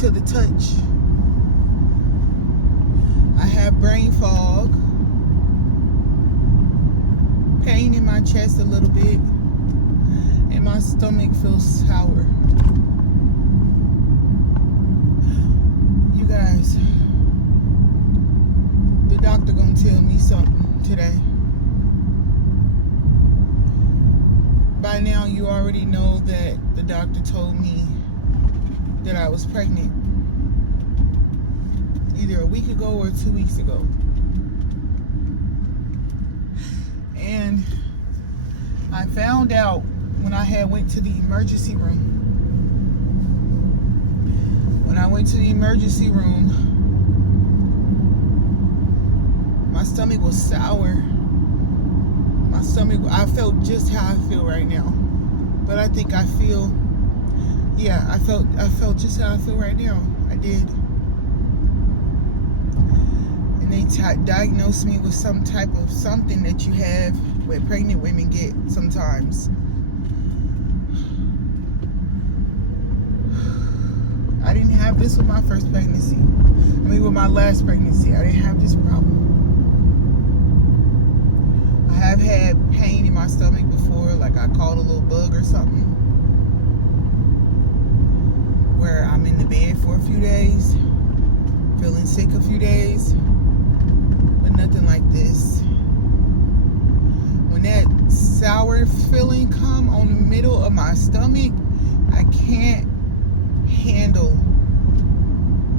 to the touch. I have brain fog, pain in my chest a little bit, and my stomach feels sour. You guys, the doctor gonna tell me something today. By now you already know that the doctor told me that I was pregnant either a week ago or 2 weeks ago. And I found out when I had went to the emergency room. When I went to the emergency room, my stomach was sour. My stomach, I felt just how I feel right now. But I think I feel, yeah, I felt just how I feel right now. I did. And they diagnosed me with some type of something that you have, what pregnant women get sometimes. I didn't have this with my first pregnancy. With my last pregnancy, I didn't have this problem. I have had pain in my stomach before, like I caught a little bug or something, where I'm in the bed for a few days, feeling sick a few days, but nothing like this. When that sour feeling come on the middle of my stomach, I can't handle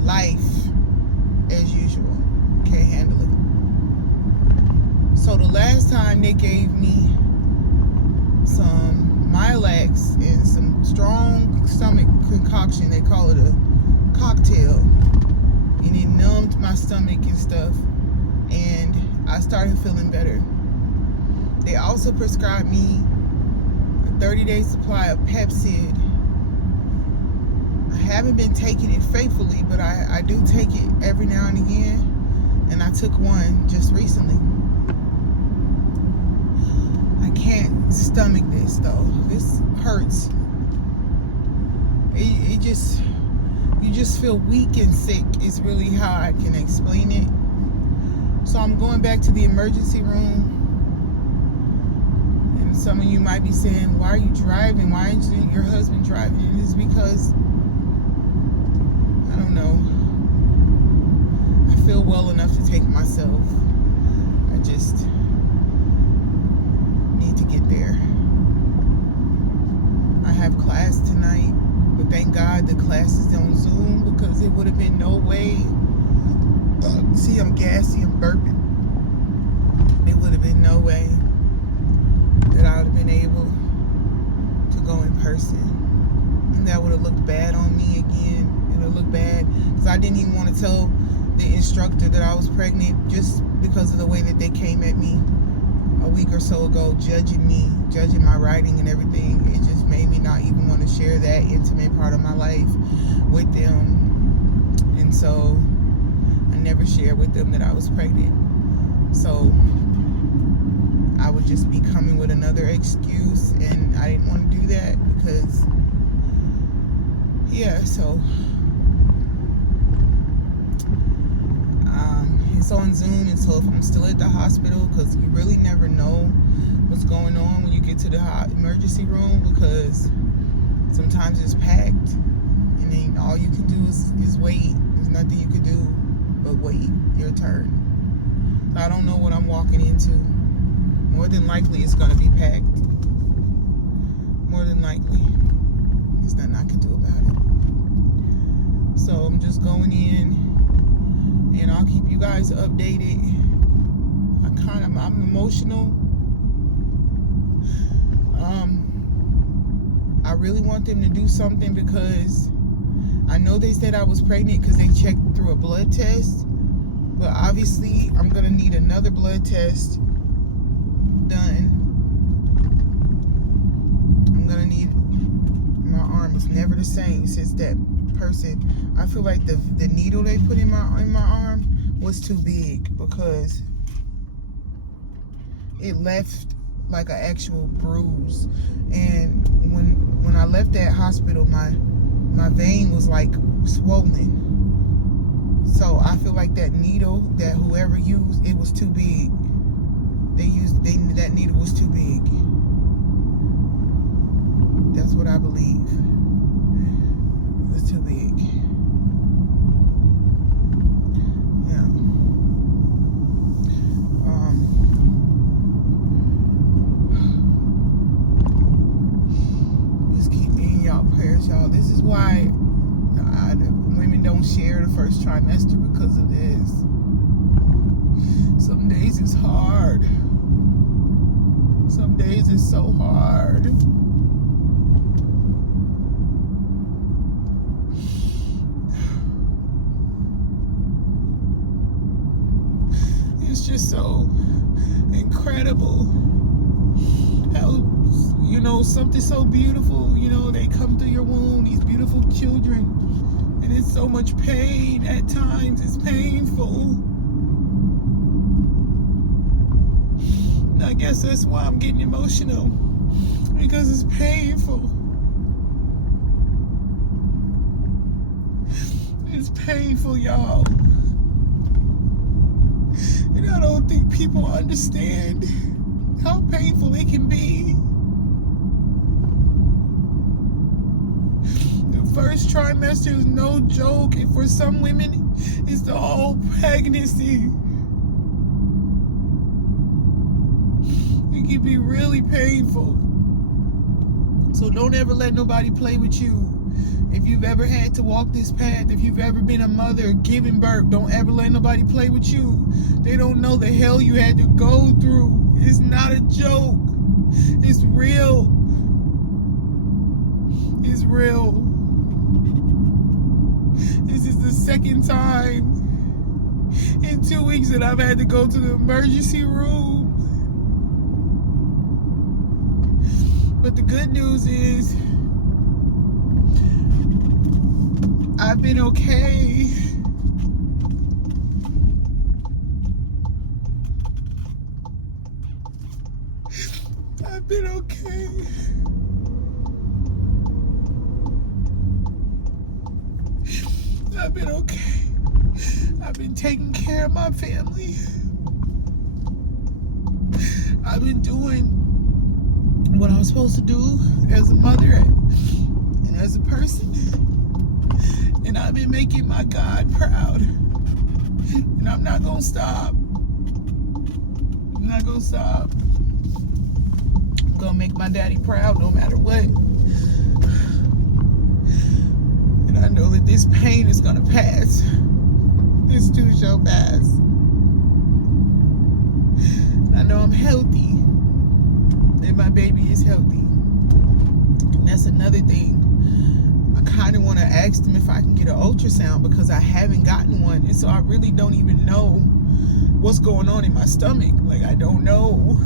life as usual. Can't handle it. So the last time they gave me some Milax and some strong stomach concoction, they call it a cocktail, and it numbed my stomach and stuff, and I started feeling better. They also prescribed me a 30-day supply of Pepcid. I haven't been taking it faithfully, but I do take it every now and again, and I took one just recently. I can't stomach this though. This hurts. You just feel weak and sick is really how I can explain it. So I'm going back to the emergency room. And some of you might be saying, why are you driving? Why isn't your husband driving? And it's because, I don't know, I feel well enough to take myself. I just need to get there. I have class tonight, but thank God the class is on Zoom, because it would have been no way. See, I'm gassy, I'm burping. It would have been no way that I would have been able to go in person. And that would have looked bad on me again. It would have looked bad because I didn't even want to tell the instructor that I was pregnant, just because of the way that they came at me a week or so ago, judging me, judging my writing and everything. It just made me not even want to share that intimate part of my life with them. And so I never shared with them that I was pregnant. So I would just be coming with another excuse, and I didn't want to do that because, yeah, so it's on Zoom. And so if I'm still at the hospital, because you really never know what's going on when you get to the emergency room, because sometimes it's packed, and then all you can do is wait. There's nothing you can do but wait your turn. So I don't know what I'm walking into. More than likely it's gonna be packed. More than likely. There's nothing I can do about it. So I'm just going in, and I'll keep you guys updated. I'm emotional. I really want them to do something, because I know they said I was pregnant because they checked through a blood test, but obviously I'm gonna need another blood test done. I'm gonna need, my arm is never the same since that person. I feel like the needle they put in my arm was too big, because it left like an actual bruise. And when I left that hospital, my my vein was like swollen. So I feel like that needle that whoever used, it was too big. That needle was too big. That's what I believe. It was too big. Yeah. Just keep me in y'all prayers, y'all. This is why women don't share the first trimester, because of this. Some days it's hard. Some days it's so hard. It's just so incredible how, something so beautiful, they come through your womb, these beautiful children, and it's so much pain at times. It's painful. And I guess that's why I'm getting emotional, because it's painful. It's painful, y'all. And I don't think people understand how painful it can be. The first trimester is no joke, and for some women, it's the whole pregnancy. It can be really painful. So don't ever let nobody play with you. If you've ever had to walk this path, if you've ever been a mother giving birth, don't ever let nobody play with you. They don't know the hell you had to go through. It's not a joke. It's real. It's real. This is the second time in 2 weeks that I've had to go to the emergency room. But the good news is, I've been okay. I've been okay. I've been okay. I've been taking care of my family. I've been doing what I was supposed to do as a mother and as a person. And I've been making my God proud. And I'm not gonna stop. I'm not gonna stop. I'm gonna make my daddy proud no matter what. And I know that this pain is gonna pass. This too shall pass. And I know I'm healthy. And my baby is healthy. And that's another thing. I kind of want to ask them if I can get an ultrasound, because I haven't gotten one, and so I really don't even know what's going on in my stomach. Like, I don't know.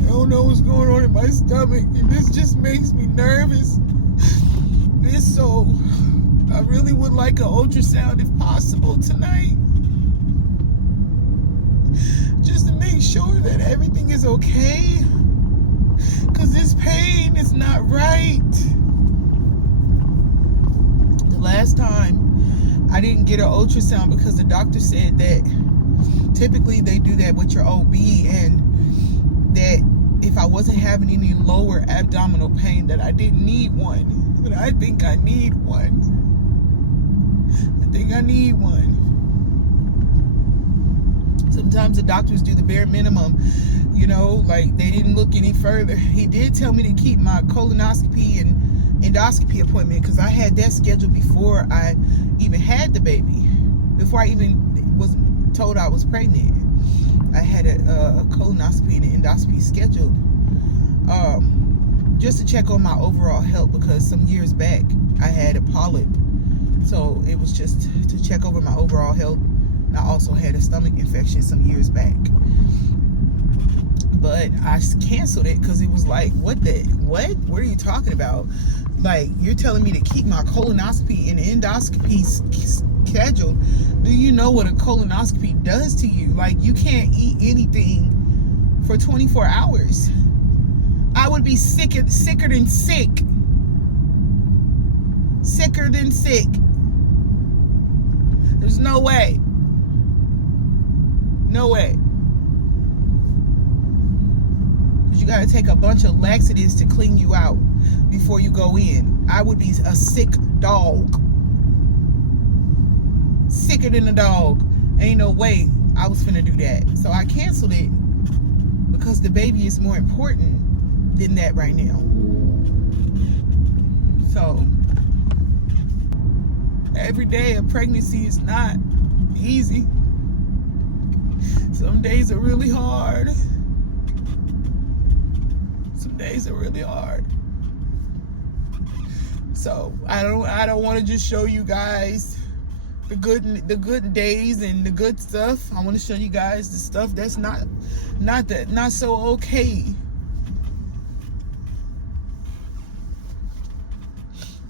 I don't know what's going on in my stomach, and this just makes me nervous. So I really would like an ultrasound if possible tonight, just to make sure that everything is okay, because this pain is not right. The last time I didn't get an ultrasound because the doctor said that typically they do that with your OB, and that if I wasn't having any lower abdominal pain, that I didn't need one. But I think I need one. I think I need one. Sometimes the doctors do the bare minimum, like they didn't look any further. He did tell me to keep my colonoscopy and endoscopy appointment, because I had that scheduled before I even had the baby. Before I even was told I was pregnant, I had a colonoscopy and an endoscopy scheduled. Just to check on my overall health, because some years back I had a polyp, so it was just to check over my overall health. And I also had a stomach infection some years back, but I canceled it because it was like, what are you talking about? Like, you're telling me to keep my colonoscopy and endoscopy scheduled. Do you know what a colonoscopy does to you? Like, you can't eat anything for 24 hours. I would be sicker than sick. Sicker than sick. There's no way. No way. Because you got to take a bunch of laxatives to clean you out before you go in. I would be a sick dog. Sicker than a dog. Ain't no way I was finna do that. So I canceled it because the baby is more important than that right now. So every day of pregnancy is not easy. Some days are really hard. Some days are really hard. So I don't want to just show you guys the good days and the good stuff. I want to show you guys the stuff that's not so okay.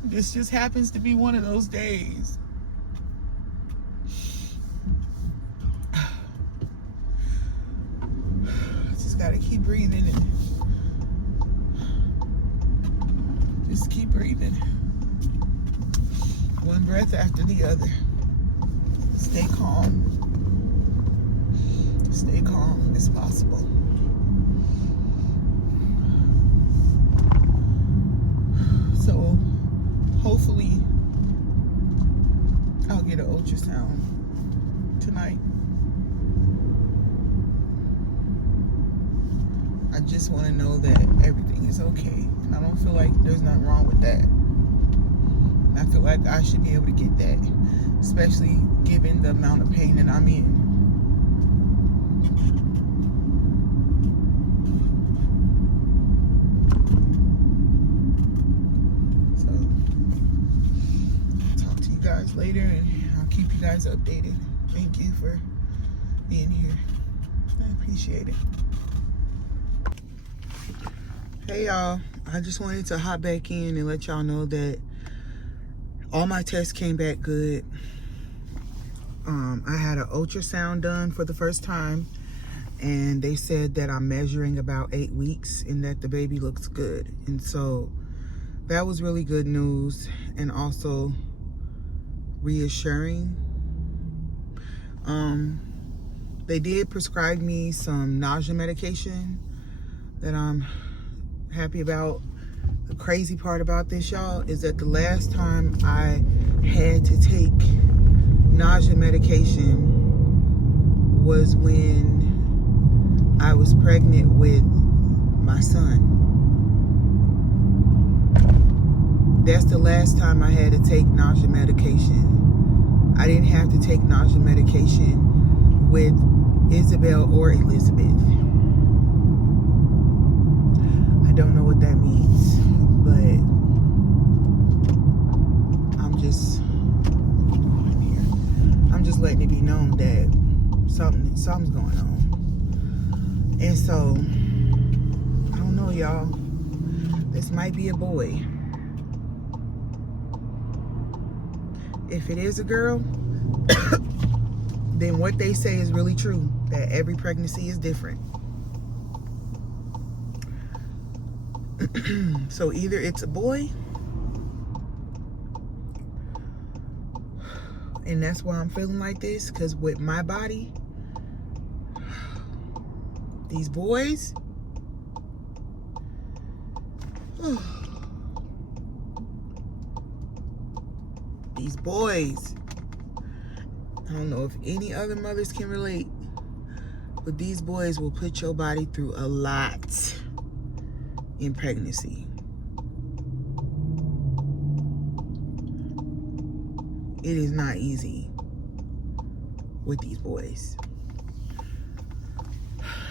This just happens to be one of those days. Just gotta keep breathing and just keep breathing. One breath after the other. Stay calm. Stay calm as possible. So hopefully I'll get an ultrasound tonight. I just want to know that everything is okay. And I don't feel like there's nothing wrong with that. And I feel like I should be able to get that, especially given the amount of pain that I'm in. Guys later, and I'll keep you guys updated. Thank you for being here. I appreciate it. Hey y'all, I just wanted to hop back in and let y'all know that all my tests came back good. I had an ultrasound done for the first time, and they said that I'm measuring about 8 weeks and that the baby looks good. And so that was really good news, and also reassuring. They did prescribe me some nausea medication that I'm happy about. The crazy part about this, y'all, is that the last time I had to take nausea medication was when I was pregnant with my son. That's the last time I had to take nausea medication. I didn't have to take nausea medication with Isabel or Elizabeth. I don't know what that means, but I'm just letting it be known that something's going on. And so, I don't know, y'all. This might be a boy. If it is a girl, then what they say is really true, that every pregnancy is different. So either it's a boy, and that's why I'm feeling like this, because with my body, these boys, these boys, I don't know if any other mothers can relate, but these boys will put your body through a lot in pregnancy. It is not easy with these boys.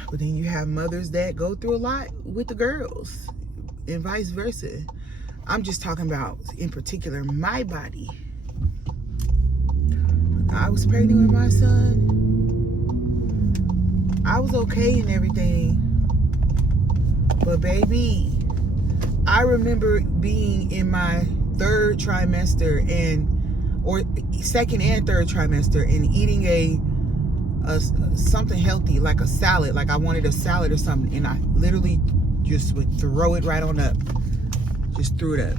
But then you have mothers that go through a lot with the girls and vice versa. I'm just talking about, in particular, my body. I was pregnant with my son. I was okay and everything. But baby, I remember being in my 3rd trimester and or second and third trimester, and eating a something healthy, like a salad, like I wanted a salad or something, and I literally just would throw it right on up. Just threw it up.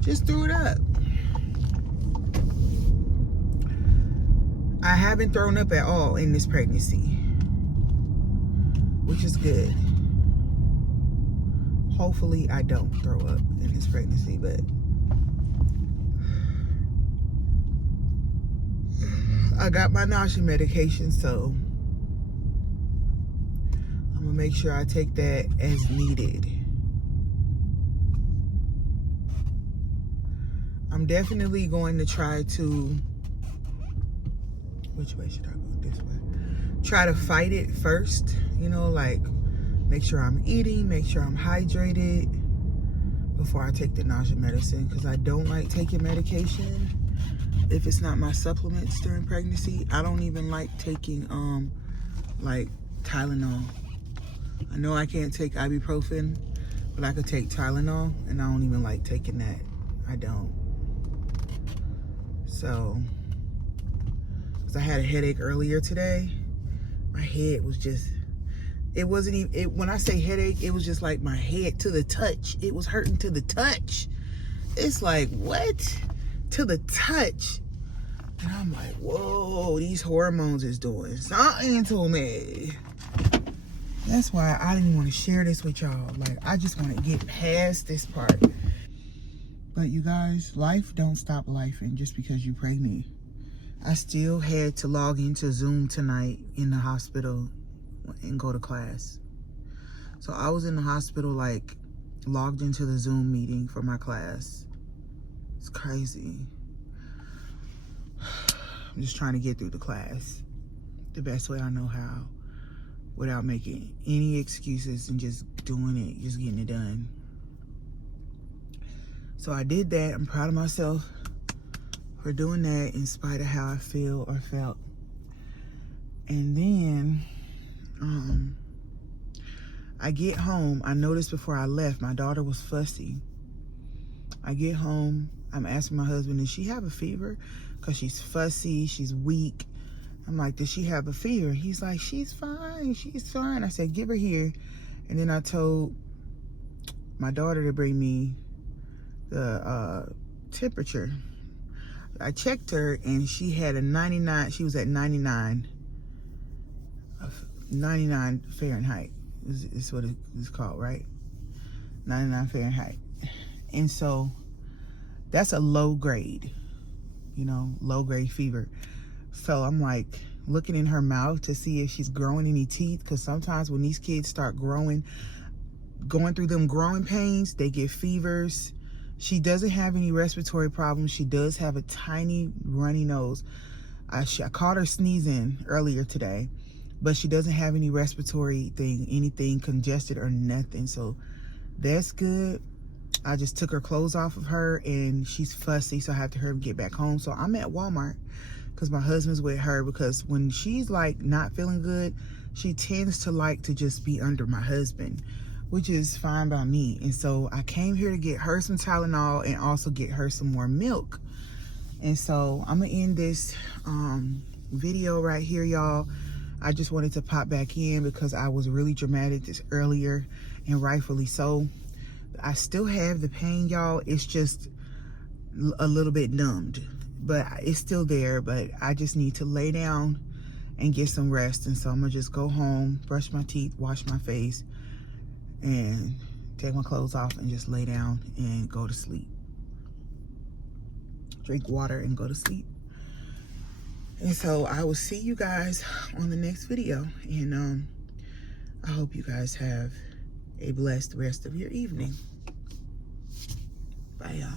Just threw it up. I haven't thrown up at all in this pregnancy, which is good. Hopefully I don't throw up in this pregnancy, but I got my nausea medication, so I'm gonna make sure I take that as needed. I'm definitely going to try to, which way should I go? This way. Try to fight it first, you know, like make sure I'm eating, make sure I'm hydrated before I take the nausea medicine, because I don't like taking medication if it's not my supplements during pregnancy. I don't even like taking like Tylenol. I know I can't take ibuprofen, but I could take Tylenol, and I don't even like taking that. I don't. So, because I had a headache earlier today. My head was just, it wasn't even, when I say headache, it was just like my head to the touch. It was hurting to the touch. It's like, what? To the touch. And I'm like, whoa, these hormones is doing something to me. That's why I didn't want to share this with y'all. Like, I just want to get past this part. But you guys, life don't stop lifing just because you pregnant. I still had to log into Zoom tonight in the hospital and go to class. So I was in the hospital, like, logged into the Zoom meeting for my class. It's crazy. I'm just trying to get through the class the best way I know how, without making any excuses and just doing it, just getting it done. So I did that. I'm proud of myself for doing that in spite of how I feel or felt. And then I get home. I noticed before I left, my daughter was fussy. I get home. I'm asking my husband, does she have a fever? Because she's fussy, she's weak. I'm like, does she have a fever? He's like, she's fine, she's fine. I said, give her here. And then I told my daughter to bring me the temperature. I checked her and she had a 99, she was at 99 Fahrenheit. Is what it's called, right? 99 Fahrenheit. And so that's a low grade, you know, low grade fever. So I'm like looking in her mouth to see if she's growing any teeth, because sometimes when these kids start going through them growing pains, they get fevers. She doesn't have any respiratory problems. She does have a tiny runny nose. I caught her sneezing earlier today, but she doesn't have any respiratory thing, anything congested or nothing. So that's good. I just took her clothes off of her, and she's fussy, so I have to hurry and get back home. So I'm at Walmart because my husband's with her, because when she's like not feeling good, she tends to like to just be under my husband, which is fine by me. And so I came here to get her some Tylenol and also get her some more milk. And so I'm gonna end this video right here, y'all. I just wanted to pop back in because I was really dramatic this earlier, and rightfully so. I still have the pain, y'all. It's just a little bit numbed, but it's still there. But I just need to lay down and get some rest. And so I'm gonna just go home, brush my teeth, wash my face, and take my clothes off and just lay down and go to sleep. Drink water and go to sleep. And so I will see you guys on the next video. And I hope you guys have a blessed rest of your evening. Bye, y'all.